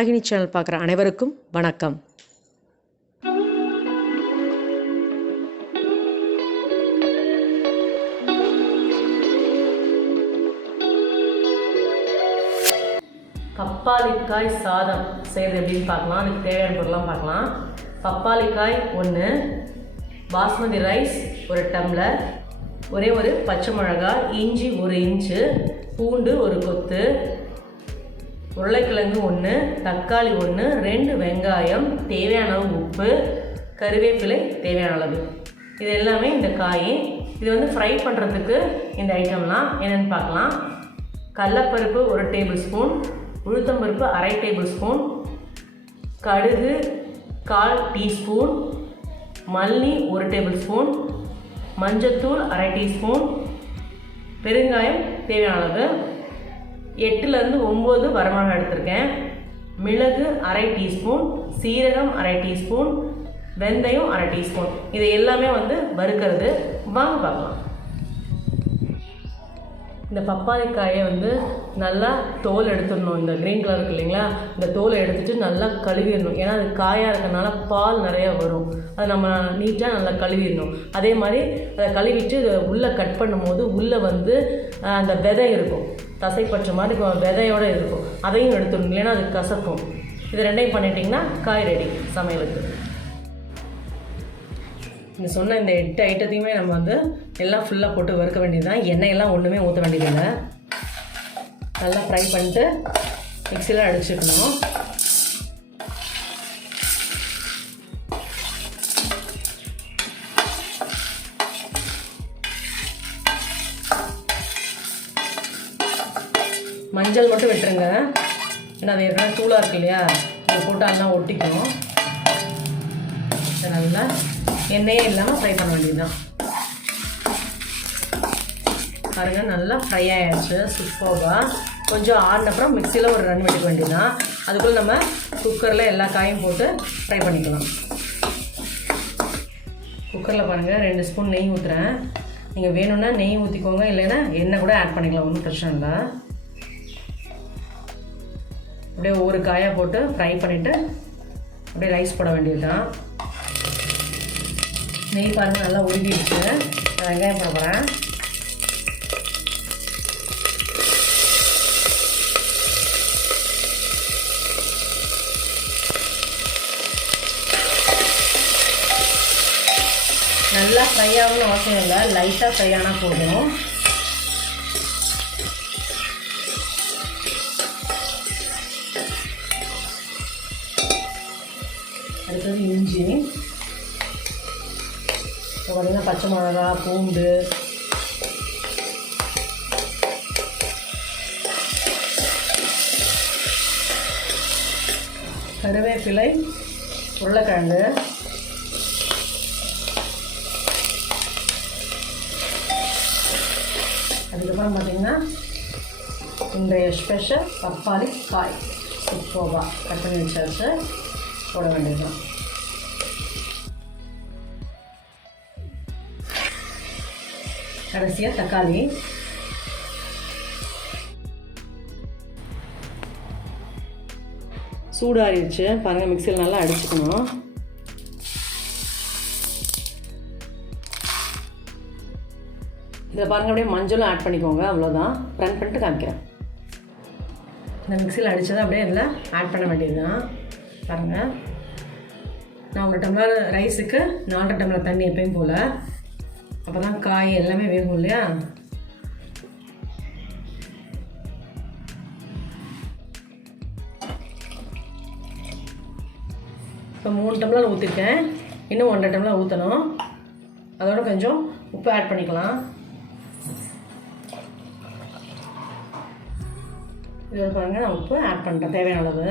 Ragini channel பார்க்குற அனைவருக்கும் வணக்கம். பப்பாளிக்காய் சாதம் செய்கிறது எப்படின்னு பார்க்கலாம். அதுக்கு தேவையான பொருள்லாம் பார்க்கலாம். பப்பாளிக்காய் 1, பாஸ்மதி ரைஸ் 1 டம்ளர், ஒரே ஒரு பச்சை மிளகாய், இஞ்சி 1 இன்ச்சு, பூண்டு 1 கொத்து, உருளைக்கிழங்கு 1, தக்காளி 1, 2 வெங்காயம், தேவையான அளவு உப்பு, கருவேப்பிலை தேவையான அளவு. இது எல்லாமே இந்த காய். இது வந்து ஃப்ரை பண்ணுறதுக்கு இந்த ஐட்டம்லாம் என்னென்னு பார்க்கலாம். கடலைப்பருப்பு 1 டேபிள் ஸ்பூன், உளுத்தம்பருப்பு 1/2 டேபிள் ஸ்பூன், கடுகு 1/4 டீஸ்பூன், மல்லி 1 டேபிள் ஸ்பூன், மஞ்சத்தூள் 1/2 டீஸ்பூன், பெருங்காயம் தேவையான அளவு, 8லேருந்து 9 வரமிளகாய் எடுத்திருக்கேன், மிளகு 1/2 டீஸ்பூன், சீரகம் 1/2 டீஸ்பூன், வெந்தயம் 1/2 டீஸ்பூன். இது எல்லாமே வந்து வறுக்கிறது. வாங்க பார்க்கலாம். இந்த பப்பாளிக்காயை வந்து நல்லா தோல் எடுத்துடணும். இந்த க்ரீன் கலர் இருக்கு இல்லைங்களா, இந்த தோலை எடுத்துகிட்டு நல்லா கழுவிடணும். ஏன்னா அது காயாக இருக்கிறதுனால பால் நிறையா வரும். அதை நம்ம நீட்டாக நல்லா கழுவிடணும். அதே மாதிரி அதை கழுவிட்டு உள்ளே கட் பண்ணும்போது உள்ளே வந்து அந்த விதை இருக்கும், தசைப்பற்ற மாதிரி விதையோடு இருக்கும். அதையும் எடுத்துடணும், இல்லைன்னா அது கசக்கும். இது ரெண்டையும் பண்ணிட்டிங்கன்னா காய் ரெடி சமையலுக்கு. இந்த சொன்ன இந்த 8 ஐட்டத்தையுமே நம்ம வந்து எல்லாம் ஃபுல்லாக போட்டு வறுக்க வேண்டியது தான். எண்ணெயெல்லாம் ஒன்றுமே ஊற்ற வேண்டியதில்லை. நல்லா ஃப்ரை பண்ணிட்டு மிக்சியில் அடிச்சுக்கணும். மஞ்சள் மட்டும் விட்டுருங்க, ஏன்னா அது ஏற்கனவே தூளாக இருக்கு இல்லையா, இது போட்டால் ஒட்டிக்கும். நல்லா எண்ணெயே இல்லாமல் ஃப்ரை பண்ண வேண்டியது தான். பாருங்கள், நல்லா ஃப்ரை ஆகிடுச்சு சூப்பராக. கொஞ்சம் ஆறினப்புறம் மிக்சியில் ஒரு ரன் விட்டுக்க வேண்டியது தான். அதுக்குள்ளே நம்ம குக்கரில் எல்லா காயும் போட்டு ஃப்ரை பண்ணிக்கலாம். குக்கரில் பாருங்கள் 2 ஸ்பூன் நெய் ஊற்றுறேன். நீங்கள் வேணும்னா நெய் ஊற்றிக்கோங்க, இல்லைன்னா எண்ணெய் கூட ஆட் பண்ணிக்கலாம், ஒன்றும் பிரச்சனை இல்லை. அப்படியே ஒவ்வொரு காயாக போட்டு ஃப்ரை பண்ணிவிட்டு அப்படியே ரைஸ் போட வேண்டியது தான். நெய் பாருங்கள் நல்லா உருகிடுச்சு. நான் வெங்காயம் போட போகிறேன். நல்லா ஃப்ரை ஆகணும்னு அவசியம் இல்லை, லைட்டாக ஃப்ரை ஆனால் போதும். அடுத்தது இஞ்சி, பார்த்திங்கன்னா பச்சை மிளகா, பூண்டு, கருவேப்பிலை, உருளைக்கிழங்கு, அதுக்கப்புறம் பார்த்திங்கன்னா இன்றைய ஸ்பெஷல் பப்பாளி காய் சூப்பராக கட் பண்ணி வச்சாச்சு, போட வேண்டியதுதான். கடைசியாக தக்காளி. சூடாகிடுச்சு பாருங்கள், மிக்சியில் நல்லா அடிச்சுக்கணும். இதில் பாருங்கள் அப்படியே மஞ்சளும் ஆட் பண்ணிக்கோங்க, அவ்வளோதான். ரன் பண்ணிட்டு காமிக்கிறேன். இந்த மிக்சியில் அடித்ததை அப்படியே இதில் ஆட் பண்ண வேண்டியது தான். பாருங்கள், நான் 1 டம்ளர் ரைஸுக்கு 4 டம்ளர் தண்ணி எப்பயும் போல். அப்போ தான் காய் எல்லாமே வேகும் இல்லையா. இப்போ 3 டம்ளர் ஊற்றிருக்கேன், இன்னும் 1.5 டம்ளர் ஊற்றணும். அதோட கொஞ்சம் உப்பு ஆட் பண்ணிக்கலாம். இதோட பாருங்கள் நான் உப்பு ஆட் பண்ணுறேன் தேவையான அளவு.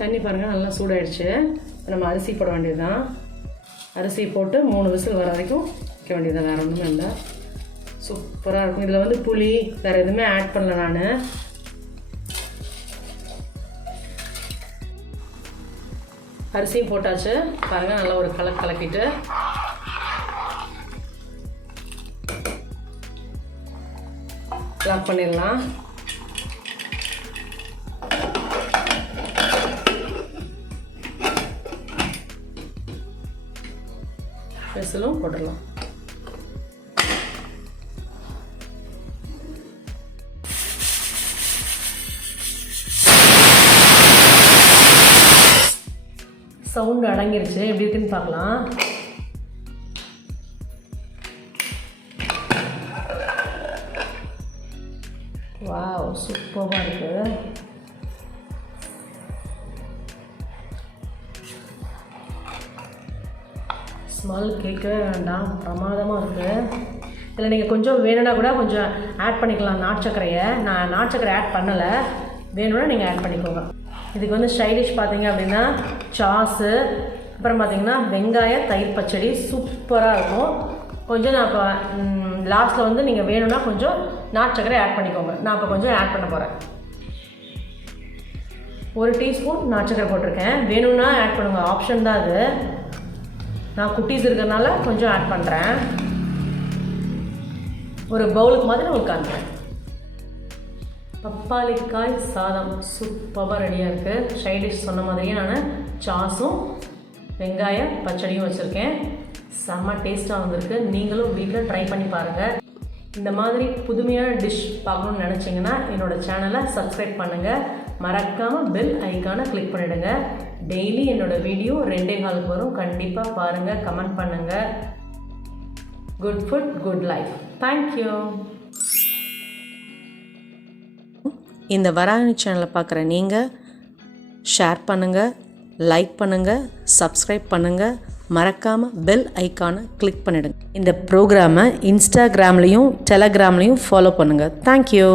தண்ணி பாருங்கள் நல்லா சூடாயிடுச்சு. நம்ம அரிசி போட வேண்டியது தான். அரிசி போட்டு 3 விசில் வர வரைக்கும் வைக்க வேண்டியது, வேறு ஒன்றுமே இல்லை. சூப்பராக இருக்கும். இதில் வந்து புளி வேறு எதுவுமே ஆட் பண்ணல நான். அரிசியும் போட்டாச்சு பாருங்கள், நல்லா ஒரு கலக்கிட்டு லாக் பண்ணிடலாம். விசிலும் போட்டுடலாம். சவுண்டு அடங்கிருச்சு. எப்படி இருக்குன்னு பார்க்கலாம். வாவ், சூப்பராக இருக்குது. ஸ்மெல் கேட்கவே வேண்டாம், பிரமாதமாக இருக்குது. இதில் நீங்கள் கொஞ்சம் வேணும்னா கூட கொஞ்சம் ஆட் பண்ணிக்கலாம் நாட்டு சர்க்கரையை. நான் நாட்டு சர்க்கரை ஆட் பண்ணலை, வேணும்னா நீங்கள் ஆட் பண்ணிக்கோங்க. இதுக்கு வந்து சைடிஷ் பார்த்தீங்க அப்படின்னா சாஸு, அப்புறம் பார்த்தீங்கன்னா வெங்காய தயிர் பச்சடி சூப்பராக இருக்கும். கொஞ்சம் நான் இப்போ லாஸ்ட்டில் வந்து நீங்கள் வேணும்னா கொஞ்சம் நாட்டு சர்க்கரை ஆட் பண்ணிக்கோங்க. நான் இப்போ கொஞ்சம் ஆட் பண்ண போகிறேன். 1 டீஸ்பூன் நாட்டு சர்க்கரை போட்டிருக்கேன். வேணும்னா ஆட் பண்ணுங்க, ஆப்ஷன் தான் அது. நான் குட்டீஸ் இருக்கிறதுனால கொஞ்சம் ஆட் பண்ணுறேன். ஒரு பவுலுக்கு மாதிரி உங்களுக்கு காண்றேன். பப்பாளிக்காய் சாதம் சூப்பராக ரெடியாக இருக்குது. சைடிஷ் சொன்ன மாதிரியே நான் சாஸும் வெங்காய பச்சடியும் வச்சுருக்கேன். செம்ம டேஸ்ட்டாக வந்திருக்கு. நீங்களும் வீட்டில் ட்ரை பண்ணி பாருங்கள். இந்த மாதிரி புதுமையான டிஷ் பார்க்கணுன்னு நினச்சிங்கன்னா என்னோடய சேனலை சப்ஸ்கிரைப் பண்ணுங்கள். மறக்காமல் பெல் ஐக்கானை கிளிக் பண்ணிவிடுங்க. டெய்லி என்னோடய வீடியோ 2:15 வரும். கண்டிப்பாக பாருங்கள், கமெண்ட் பண்ணுங்கள். Good food good life. Thank you. இந்த வராணி சேனலை பார்க்குற நீங்கள் ஷேர் பண்ணுங்கள், லைக் பண்ணுங்கள், சப்ஸ்கிரைப் பண்ணுங்கள். மறக்காமல் பெல் ஐக்கானை கிளிக் பண்ணிவிடுங்க. இந்த ப்ரோக்ராமை இன்ஸ்டாகிராம்லேயும் டெலகிராம்லேயும் ஃபாலோ பண்ணுங்கள். தேங்க்யூ.